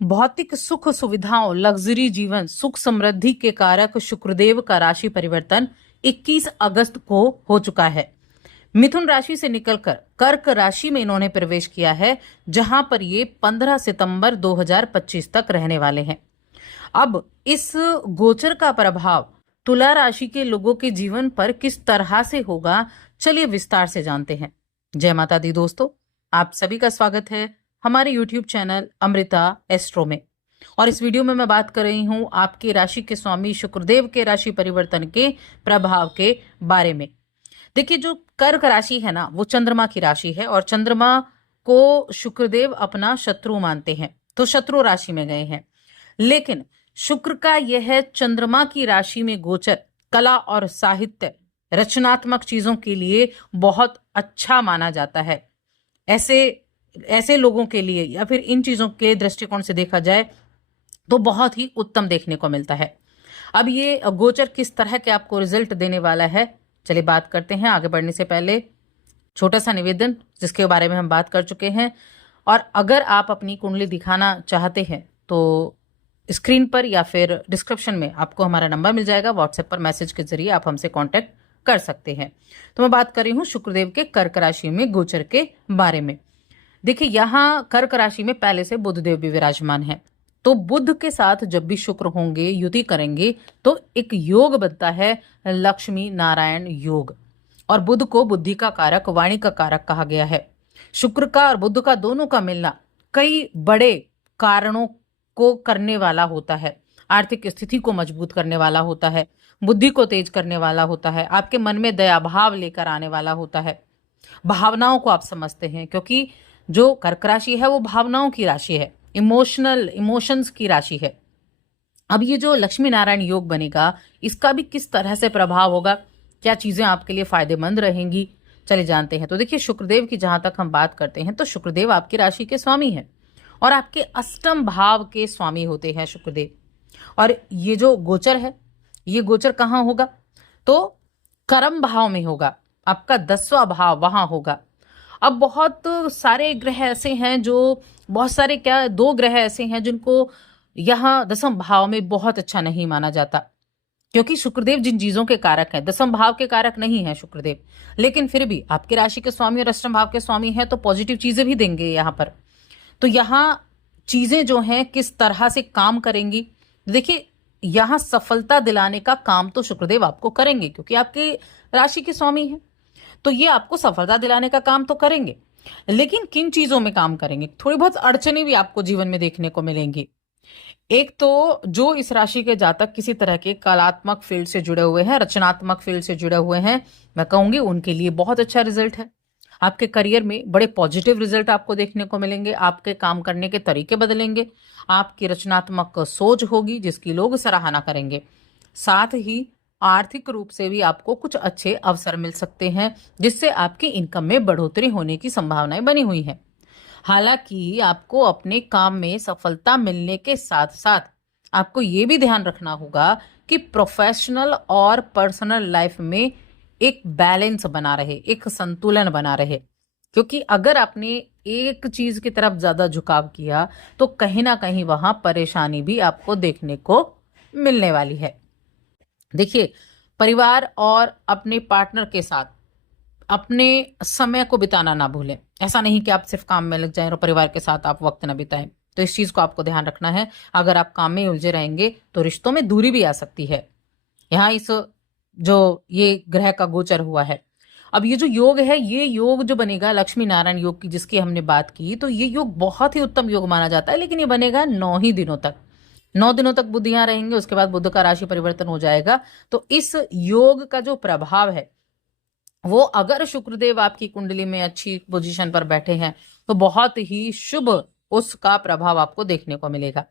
भौतिक सुख सुविधाओं, लग्जरी जीवन, सुख समृद्धि के कारक शुक्रदेव का राशि परिवर्तन 21 अगस्त को हो चुका है। मिथुन राशि से निकलकर कर्क राशि में इन्होंने प्रवेश किया है, जहां पर ये 15 सितंबर 2025 तक रहने वाले हैं। अब इस गोचर का प्रभाव तुला राशि के लोगों के जीवन पर किस तरह से होगा, चलिए विस्तार से जानते हैं। जय माता दी दोस्तों, आप सभी का स्वागत है हमारे YouTube चैनल अमृता एस्ट्रो में। और इस वीडियो में मैं बात कर रही हूं आपकी राशि के स्वामी शुक्रदेव के राशि परिवर्तन के प्रभाव के बारे में। देखिए, जो कर्क राशि है ना, वो चंद्रमा की राशि है और चंद्रमा को शुक्रदेव अपना शत्रु मानते हैं, तो शत्रु राशि में गए हैं। लेकिन शुक्र का यह चंद्रमा की राशि में गोचर कला और साहित्य, रचनात्मक चीजों के लिए बहुत अच्छा माना जाता है। ऐसे लोगों के लिए या फिर इन चीजों के दृष्टिकोण से देखा जाए तो बहुत ही उत्तम देखने को मिलता है। अब ये गोचर किस तरह के आपको रिजल्ट देने वाला है, चलिए बात करते हैं। आगे बढ़ने से पहले छोटा सा निवेदन, जिसके बारे में हम बात कर चुके हैं। और अगर आप अपनी कुंडली दिखाना चाहते हैं तो स्क्रीन पर या फिर डिस्क्रिप्शन में आपको हमारा नंबर मिल जाएगा। व्हाट्सएप पर मैसेज के जरिए आप हमसे कांटेक्ट कर सकते हैं। तो मैं बात कर रही हूँ शुक्रदेव के कर्क राशि में गोचर के बारे में। देखिए, यहाँ कर्क राशि में पहले से बुध देव भी विराजमान है, तो बुध के साथ जब भी शुक्र होंगे, युति करेंगे, तो एक योग बनता है लक्ष्मी नारायण योग। और बुध को बुद्धि का कारक, वाणी का कारक कहा गया है। शुक्र का और बुध का दोनों का मिलना कई बड़े कारणों को करने वाला होता है। आर्थिक स्थिति को मजबूत करने वाला होता है, बुद्धि को तेज करने वाला होता है, आपके मन में दया भाव लेकर आने वाला होता है, भावनाओं को आप समझते हैं, क्योंकि जो कर्क राशि है वो भावनाओं की राशि है, इमोशंस की राशि है। अब ये जो लक्ष्मी नारायण योग बनेगा, इसका भी किस तरह से प्रभाव होगा, क्या चीजें आपके लिए फायदेमंद रहेंगी, चले जानते हैं। तो देखिए, शुक्रदेव की जहां तक हम बात करते हैं तो शुक्रदेव आपकी राशि के स्वामी हैं और आपके अष्टम भाव के स्वामी होते हैं शुक्रदेव। और ये जो गोचर है, ये गोचर कहाँ होगा, तो कर्म भाव में होगा, आपका 10वां भाव वहां होगा। अब बहुत सारे ग्रह ऐसे हैं जो, बहुत सारे क्या, 2 ग्रह ऐसे हैं जिनको यहाँ 10वें भाव में बहुत अच्छा नहीं माना जाता, क्योंकि शुक्रदेव जिन चीजों के कारक हैं, 10वें भाव के कारक नहीं है शुक्रदेव, लेकिन फिर भी आपकी राशि के स्वामी और अष्टम भाव के स्वामी हैं, तो पॉजिटिव चीजें भी देंगे यहाँ पर। तो यहाँ चीजें जो हैं किस तरह से काम करेंगी, देखिए, यहाँ सफलता दिलाने का काम तो शुक्रदेव आपको करेंगे, क्योंकि आपकी राशि के स्वामी हैं, तो ये आपको सफलता दिलाने का काम तो करेंगे। लेकिन किन चीजों में काम करेंगे, थोड़ी बहुत अड़चनें भी आपको जीवन में देखने को मिलेंगी। एक तो जो इस राशि के जातक किसी तरह के कलात्मक फील्ड से जुड़े हुए हैं, रचनात्मक फील्ड से जुड़े हुए हैं, मैं कहूंगी उनके लिए बहुत अच्छा रिजल्ट है। आपके करियर में बड़े पॉजिटिव रिजल्ट आपको देखने को मिलेंगे, आपके काम करने के तरीके बदलेंगे, आपकी रचनात्मक सोच होगी जिसकी लोग सराहना करेंगे। साथ ही आर्थिक रूप से भी आपको कुछ अच्छे अवसर मिल सकते हैं, जिससे आपकी इनकम में बढ़ोतरी होने की संभावनाएं बनी हुई हैं। हालांकि आपको अपने काम में सफलता मिलने के साथ साथ आपको ये भी ध्यान रखना होगा कि प्रोफेशनल और पर्सनल लाइफ में एक बैलेंस बना रहे, एक संतुलन बना रहे, क्योंकि अगर आपने एक चीज की तरफ ज्यादा झुकाव किया तो कहीं ना कहीं वहां परेशानी भी आपको देखने को मिलने वाली है। देखिए, परिवार और अपने पार्टनर के साथ अपने समय को बिताना ना भूलें। ऐसा नहीं कि आप सिर्फ काम में लग जाएं और परिवार के साथ आप वक्त ना बिताएं, तो इस चीज को आपको ध्यान रखना है। अगर आप काम में उलझे रहेंगे तो रिश्तों में दूरी भी आ सकती है। यहाँ इस जो ये ग्रह का गोचर हुआ है, अब ये जो योग है, ये योग जो बनेगा लक्ष्मी नारायण योग की, जिसकी हमने बात की, तो ये योग बहुत ही उत्तम योग माना जाता है। लेकिन ये बनेगा 9 ही दिनों तक, 9 दिनों तक बुध यहाँ रहेंगे, उसके बाद बुध का राशि परिवर्तन हो जाएगा। तो इस योग का जो प्रभाव है वो, अगर शुक्रदेव आपकी कुंडली में अच्छी पोजीशन पर बैठे हैं तो बहुत ही शुभ उसका प्रभाव आपको देखने को मिलेगा।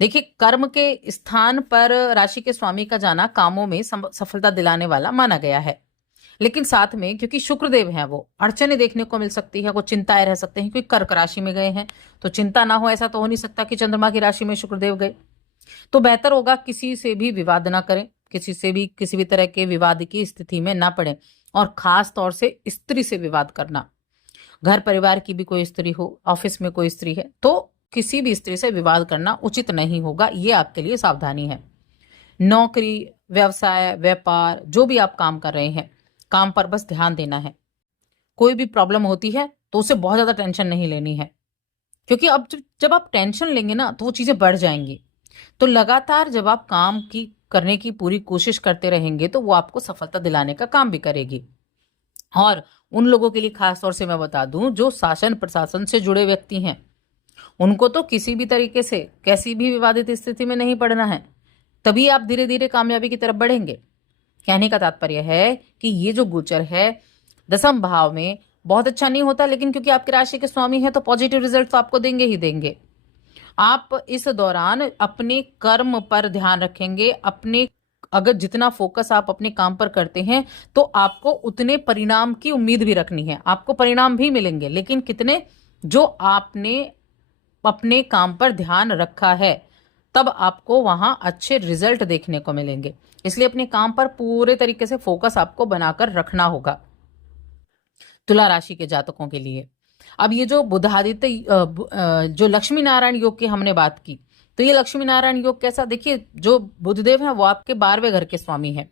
देखिए, कर्म के स्थान पर राशि के स्वामी का जाना कामों में सफलता दिलाने वाला माना गया है, लेकिन साथ में क्योंकि शुक्रदेव हैं, वो अड़चने देखने को मिल सकती है, कुछ चिंताएं रह सकते हैं, क्योंकि कर्क राशि में गए हैं तो चिंता ना हो, ऐसा तो हो नहीं सकता कि चंद्रमा की राशि में शुक्रदेव गए। तो बेहतर होगा किसी से भी विवाद ना करें, किसी से भी किसी भी तरह के विवाद की स्थिति में ना पड़े, और खास तौर से स्त्री से विवाद करना, घर परिवार की भी कोई स्त्री हो, ऑफिस में कोई स्त्री है, तो किसी भी स्त्री से विवाद करना उचित नहीं होगा, ये आपके लिए सावधानी है। नौकरी, व्यवसाय, व्यापार, जो भी आप काम कर रहे हैं, काम पर बस ध्यान देना है। कोई भी प्रॉब्लम होती है तो उसे बहुत ज्यादा टेंशन नहीं लेनी है, क्योंकि अब जब आप टेंशन लेंगे ना तो वो चीजें बढ़ जाएंगी। तो लगातार जब आप काम की करने की पूरी कोशिश करते रहेंगे तो वो आपको सफलता दिलाने का काम भी करेगी। और उन लोगों के लिए खास तौर से मैं बता दूं जो शासन प्रशासन से जुड़े व्यक्ति हैं, उनको तो किसी भी तरीके से कैसी भी विवादित स्थिति में नहीं पड़ना है, तभी आप धीरे धीरे कामयाबी की तरफ बढ़ेंगे। कहने का तात्पर्य है कि ये जो गोचर है 10वें भाव में बहुत अच्छा नहीं होता, लेकिन क्योंकि आपकी राशि के स्वामी है तो पॉजिटिव रिजल्ट तो आपको देंगे ही देंगे। आप इस दौरान अपने कर्म पर ध्यान रखेंगे। अपने अगर जितना फोकस आप अपने काम पर करते हैं तो आपको उतने परिणाम की उम्मीद भी रखनी है। आपको परिणाम भी मिलेंगे, लेकिन कितने, जो आपने अपने काम पर ध्यान रखा है तब आपको वहां अच्छे रिजल्ट देखने को मिलेंगे। इसलिए अपने काम पर पूरे तरीके से फोकस आपको बनाकर रखना होगा तुला राशि के जातकों के लिए। अब ये जो बुधादित्य जो लक्ष्मी नारायण योग की हमने बात की, तो ये लक्ष्मी नारायण योग कैसा, देखिए जो बुधदेव है वो आपके 12वें घर के स्वामी है।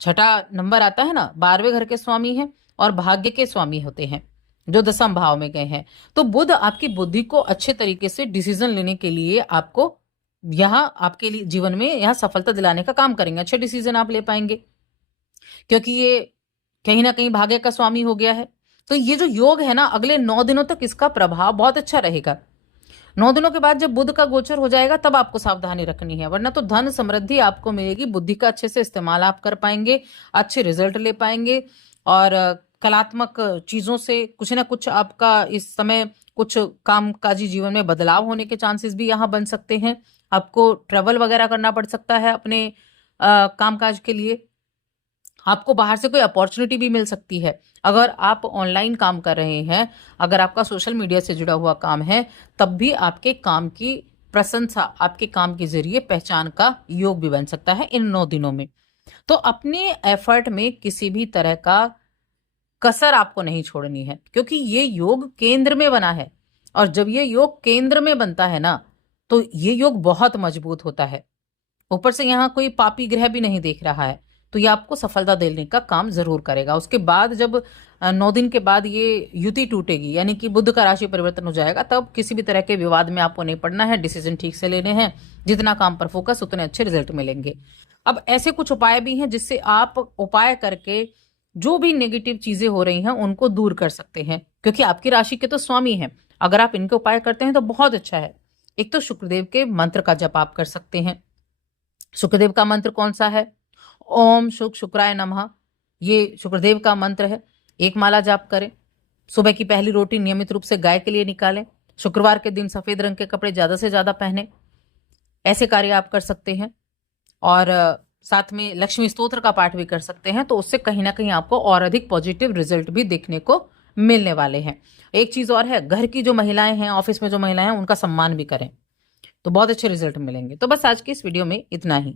छठा नंबर आता है ना, 12वें घर के स्वामी है और भाग्य के स्वामी होते हैं जो 10वें भाव में गए हैं। तो बुध आपकी बुद्धि को अच्छे तरीके से डिसीजन लेने के लिए आपको यहाँ आपके लिए जीवन में यहाँ सफलता दिलाने का काम करेंगे। अच्छे डिसीजन आप ले पाएंगे क्योंकि ये कहीं ना कहीं भाग्य का स्वामी हो गया है। तो ये जो योग है ना, अगले 9 दिनों तक इसका प्रभाव बहुत अच्छा रहेगा। 9 दिनों के बाद जब बुध का गोचर हो जाएगा तब आपको सावधानी रखनी है, वरना तो धन समृद्धि आपको मिलेगी। बुद्धि का अच्छे से इस्तेमाल आप कर पाएंगे, अच्छे रिजल्ट ले पाएंगे और कलात्मक चीजों से कुछ ना कुछ आपका इस समय कुछ कामकाजी जीवन में बदलाव होने के चांसेस भी यहाँ बन सकते हैं। आपको ट्रेवल वगैरह करना पड़ सकता है अपने कामकाज के लिए। आपको बाहर से कोई अपॉर्चुनिटी भी मिल सकती है। अगर आप ऑनलाइन काम कर रहे हैं, अगर आपका सोशल मीडिया से जुड़ा हुआ काम है, तब भी आपके काम की प्रशंसा, आपके काम के जरिए पहचान का योग भी बन सकता है इन 9 दिनों में। तो अपने एफर्ट में किसी भी तरह का कसर आपको नहीं छोड़नी है, क्योंकि ये योग केंद्र में बना है और जब ये योग केंद्र में बनता है ना तो ये योग बहुत मजबूत होता है। ऊपर से यहाँ कोई पापी ग्रह भी नहीं देख रहा है, तो ये आपको सफलता देने का काम जरूर करेगा। उसके बाद जब 9 दिन के बाद ये युति टूटेगी, यानी कि बुध का राशि परिवर्तन हो जाएगा, तब किसी भी तरह के विवाद में आपको नहीं पड़ना है। डिसीजन ठीक से लेने हैं, जितना काम पर फोकस उतने अच्छे रिजल्ट मिलेंगे। अब ऐसे कुछ उपाय भी हैं जिससे आप उपाय करके जो भी नेगेटिव चीजें हो रही हैं उनको दूर कर सकते हैं, क्योंकि आपकी राशि के तो स्वामी हैं। अगर आप इनके उपाय करते हैं तो बहुत अच्छा है। एक तो शुक्रदेव के मंत्र का जप आप कर सकते हैं। शुक्रदेव का मंत्र कौन सा है? ओम शुक शुक्राय नमः, ये शुक्रदेव का मंत्र है। एक माला जाप करें। सुबह की पहली रोटी नियमित रूप से गाय के लिए निकालें। शुक्रवार के दिन सफेद रंग के कपड़े ज्यादा से ज्यादा पहने। ऐसे कार्य आप कर सकते हैं और साथ में लक्ष्मी स्तोत्र का पाठ भी कर सकते हैं। तो उससे कहीं ना कहीं आपको और अधिक पॉजिटिव रिजल्ट भी देखने को मिलने वाले हैं। एक चीज और है, घर की जो महिलाएं हैं, ऑफिस में जो महिलाएं हैं, उनका सम्मान भी करें तो बहुत अच्छे रिजल्ट मिलेंगे। तो बस आज की इस वीडियो में इतना ही।